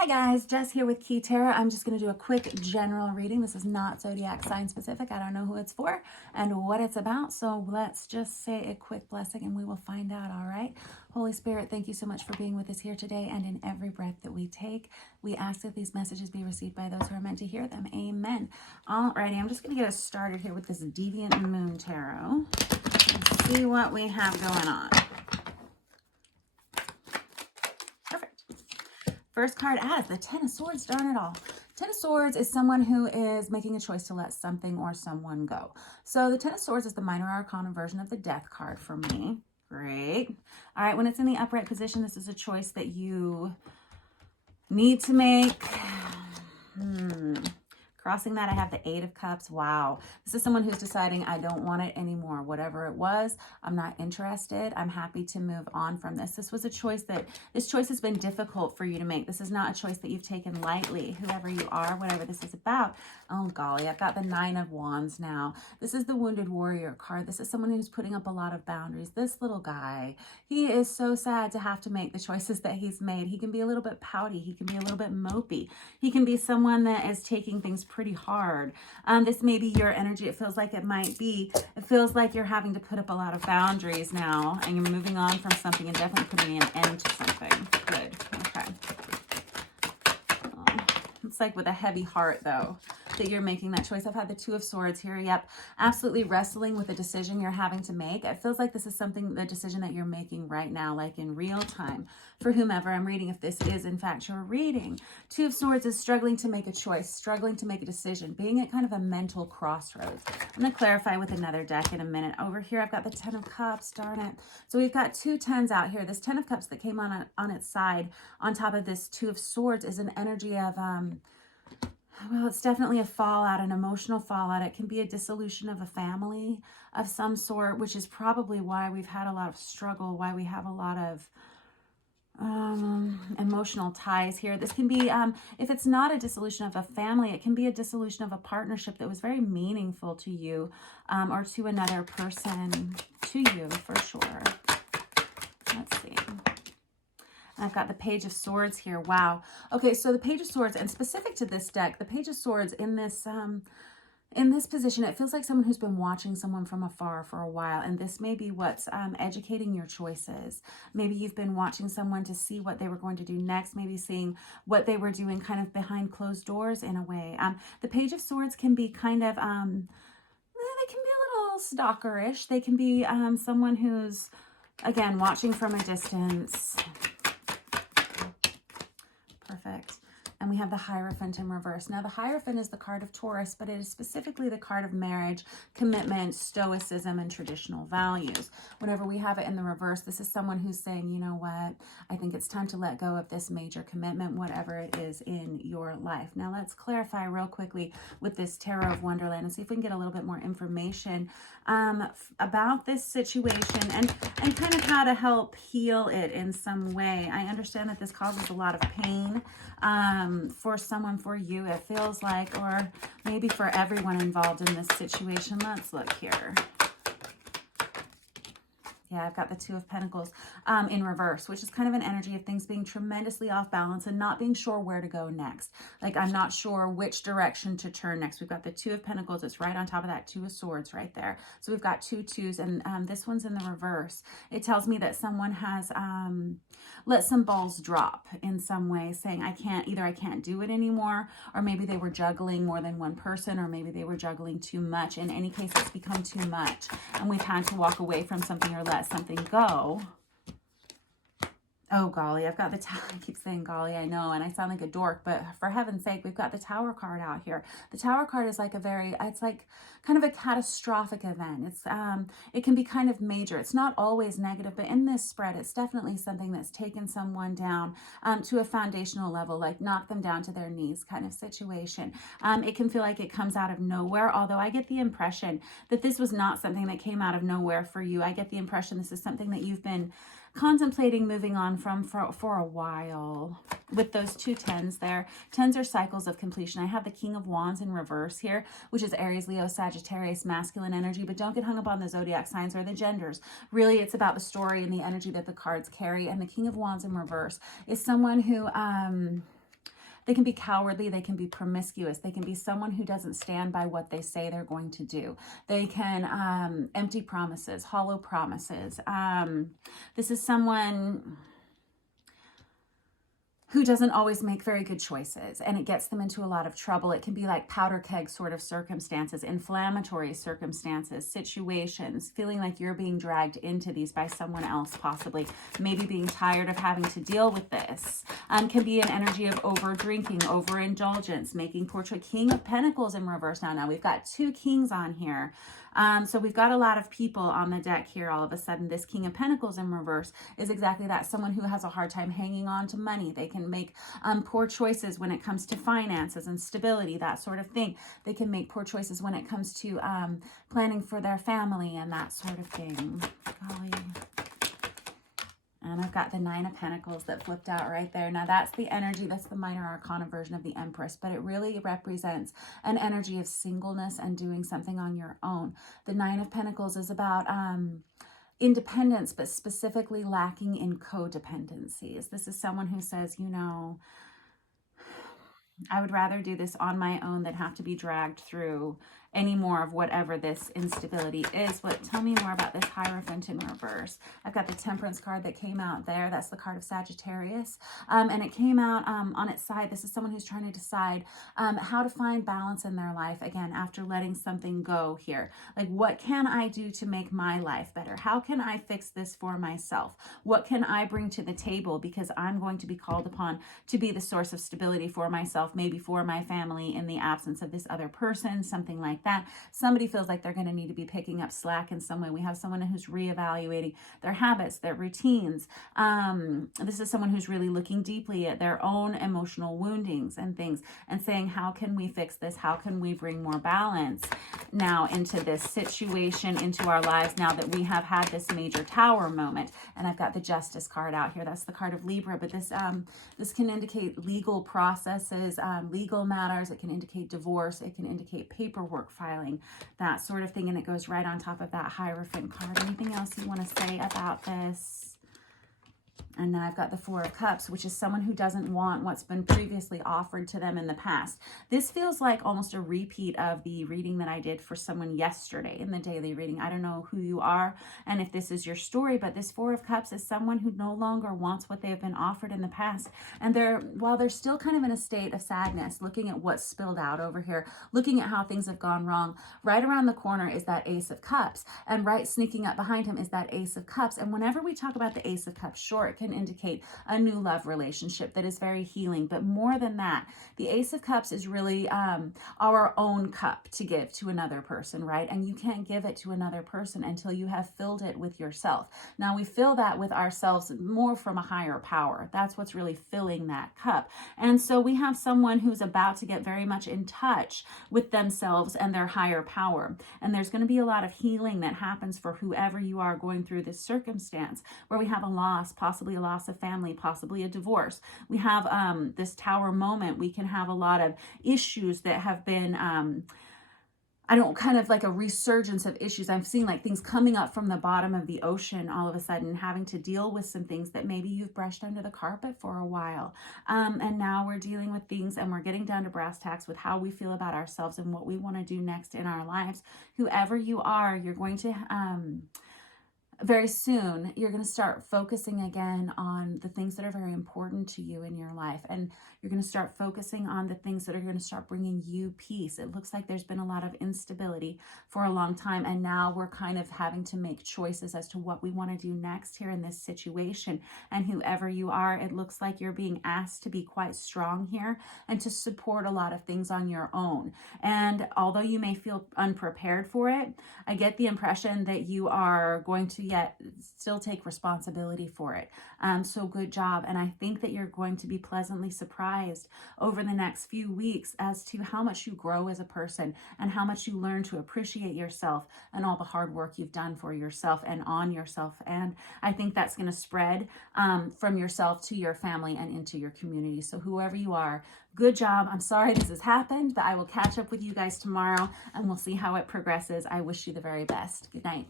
Hi guys, Jess here with Key Tarot. I'm just going to do a quick general reading. This is not zodiac sign specific. I don't know who it's for and what it's about. So let's just say a quick blessing and we will find out, all right? Holy Spirit, thank you so much for being with us here today and in every breath that we take. We ask that these messages be received by those who are meant to hear them. Amen. Alrighty, I'm just going to get us started here with this Deviant Moon Tarot. Let's see what we have going on. First card as the Ten of Swords, darn it all. Ten of Swords is someone who is making a choice to let something or someone go. So the Ten of Swords is the minor arcana version of the Death card for me. Great. All right, when it's in the upright position, this is a choice that you need to make. Crossing that, I have the Eight of Cups. Wow. This is someone who's deciding, I don't want it anymore. Whatever it was, I'm not interested. I'm happy to move on from this. This was a choice this choice has been difficult for you to make. This is not a choice that you've taken lightly, whoever you are, whatever this is about. Oh, golly, I've got the Nine of Wands now. This is the Wounded Warrior card. This is someone who's putting up a lot of boundaries. This little guy, he is so sad to have to make the choices that he's made. He can be a little bit pouty. He can be a little bit mopey. He can be someone that is taking things pretty hard. This may be your energy. It feels like it might be. It feels like you're having to put up a lot of boundaries now and you're moving on from something and definitely putting an end to something. Good. Okay. It's like with a heavy heart though that you're making that choice. I've had the Two of Swords here. Yep. Absolutely wrestling with a decision you're having to make. It feels like this is the decision that you're making right now, like in real time for whomever I'm reading, if this is in fact your reading. Two of Swords is struggling to make a choice, struggling to make a decision, being at kind of a mental crossroads. I'm going to clarify with another deck in a minute. Over here, I've got the Ten of Cups, darn it. So we've got two tens out here. This Ten of Cups that came on its side on top of this Two of Swords is an energy of, well, it's definitely a fallout, an emotional fallout. It can be a dissolution of a family of some sort, which is probably why we've had a lot of struggle, why we have a lot of emotional ties here. This can be, if it's not a dissolution of a family, it can be a dissolution of a partnership that was very meaningful to you or to another person, to you for sure. Let's see. I've got the Page of Swords here. Wow. Okay, so the Page of Swords, and specific to this deck, the Page of Swords in this position, it feels like someone who's been watching someone from afar for a while, and this may be what's educating your choices. Maybe you've been watching someone to see what they were going to do next, maybe seeing what they were doing kind of behind closed doors in a way. The Page of Swords can be kind of, they can be a little stalkerish. They can be someone who's, again, watching from a distance. Perfect. And we have the Hierophant in reverse. Now, the Hierophant is the card of Taurus, but it is specifically the card of marriage, commitment, stoicism, and traditional values. Whenever we have it in the reverse, this is someone who's saying, you know what, I think it's time to let go of this major commitment, whatever it is in your life. Now, let's clarify real quickly with this Tarot of Wonderland and see if we can get a little bit more information about this situation and kind of how to help heal it in some way. I understand that this causes a lot of pain for someone, for you, it feels like, or maybe for everyone involved in this situation. Let's look here. Yeah, I've got the Two of Pentacles in reverse, which is kind of an energy of things being tremendously off balance and not being sure where to go next. Like, I'm not sure which direction to turn next. We've got the Two of Pentacles. It's right on top of that Two of Swords right there. So we've got two twos, and this one's in the reverse. It tells me that someone has let some balls drop in some way, saying, I can't do it anymore, or maybe they were juggling more than one person, or maybe they were juggling too much. In any case, it's become too much, and we've had to walk away from something or let something go. Oh, golly, I've got the Tower. I keep saying golly, I know, and I sound like a dork, but for heaven's sake, we've got the Tower card out here. The Tower card is like it's like kind of a catastrophic event. It can be kind of major. It's not always negative, but in this spread, it's definitely something that's taken someone down to a foundational level, like knock them down to their knees kind of situation. It can feel like it comes out of nowhere, although I get the impression that this was not something that came out of nowhere for you. I get the impression this is something that you've been contemplating moving on from for a while. With those two tens there, tens are cycles of completion. I have the King of Wands in reverse here, which is Aries, Leo, Sagittarius, masculine energy, but don't get hung up on the zodiac signs or the genders. Really, it's about the story and the energy that the cards carry. And the King of Wands in reverse is someone who They can be cowardly. They can be promiscuous. They can be someone who doesn't stand by what they say they're going to do. They can empty promises, hollow promises. This is someone who doesn't always make very good choices, and it gets them into a lot of trouble. It can be like powder keg sort of circumstances, inflammatory circumstances, situations, feeling like you're being dragged into these by someone else, possibly, maybe being tired of having to deal with this. Can be an energy of over drinking, overindulgence, making poor choice. King of Pentacles in reverse now. Now we've got 2 kings on here. So we've got a lot of people on the deck here. All of a sudden, this King of Pentacles in reverse is exactly that. Someone who has a hard time hanging on to money. They can make poor choices when it comes to finances and stability, that sort of thing. They can make poor choices when it comes to planning for their family and that sort of thing. Golly. And I've got the 9 of Pentacles that flipped out right there. Now that's the energy, that's the minor arcana version of the Empress, but it really represents an energy of singleness and doing something on your own. The 9 of Pentacles is about independence, but specifically lacking in codependencies. This is someone who says, you know, I would rather do this on my own than have to be dragged through any more of whatever this instability is. But tell me more about this Hierophant in reverse. I've got the Temperance card that came out there. That's the card of Sagittarius. And it came out on its side. This is someone who's trying to decide how to find balance in their life, again, after letting something go here. Like, what can I do to make my life better? How can I fix this for myself? What can I bring to the table? Because I'm going to be called upon to be the source of stability for myself, maybe for my family in the absence of this other person, something like that. Somebody feels like they're going to need to be picking up slack in some way. We have someone who's reevaluating their habits, their routines. This is someone who's really looking deeply at their own emotional woundings and things and saying, how can we fix this? How can we bring more balance now into this situation, into our lives, now that we have had this major Tower moment? And I've got the Justice card out here. That's the card of Libra, but this can indicate legal processes, legal matters. It can indicate divorce. It can indicate paperwork filing, that sort of thing. And it goes right on top of that Hierophant card. Anything else you want to say about this? And now I've got the 4 of Cups, which is someone who doesn't want what's been previously offered to them in the past. This feels like almost a repeat of the reading that I did for someone yesterday in the daily reading. I don't know who you are and if this is your story, but this 4 of Cups is someone who no longer wants what they have been offered in the past. And while they're still kind of in a state of sadness, looking at what's spilled out over here, looking at how things have gone wrong, right around the corner is that Ace of Cups. And right sneaking up behind him is that Ace of Cups. And whenever we talk about the Ace of Cups, sure, it can indicate a new love relationship that is very healing. But more than that, the Ace of Cups is really our own cup to give to another person, right? And you can't give it to another person until you have filled it with yourself. Now we fill that with ourselves more from a higher power. That's what's really filling that cup. And so we have someone who's about to get very much in touch with themselves and their higher power. And there's going to be a lot of healing that happens for whoever you are going through this circumstance, where we have a loss, possibly a loss of family, possibly a divorce. We have this Tower moment. We can have a lot of issues that have been kind of like a resurgence of issues. I'm seeing like things coming up from the bottom of the ocean all of a sudden, having to deal with some things that maybe you've brushed under the carpet for a while. And now we're dealing with things, and we're getting down to brass tacks with how we feel about ourselves and what we want to do next in our lives. Whoever you are, you're going to very soon, you're going to start focusing again on the things that are very important to you in your life. And you're going to start focusing on the things that are going to start bringing you peace. It looks like there's been a lot of instability for a long time. And now we're kind of having to make choices as to what we want to do next here in this situation. And whoever you are, it looks like you're being asked to be quite strong here and to support a lot of things on your own. And although you may feel unprepared for it, I get the impression that you are going to yet still take responsibility for it. So good job. And I think that you're going to be pleasantly surprised over the next few weeks as to how much you grow as a person and how much you learn to appreciate yourself and all the hard work you've done for yourself and on yourself. And I think that's going to spread from yourself to your family and into your community. So whoever you are, good job. I'm sorry this has happened, but I will catch up with you guys tomorrow and we'll see how it progresses. I wish you the very best. Good night.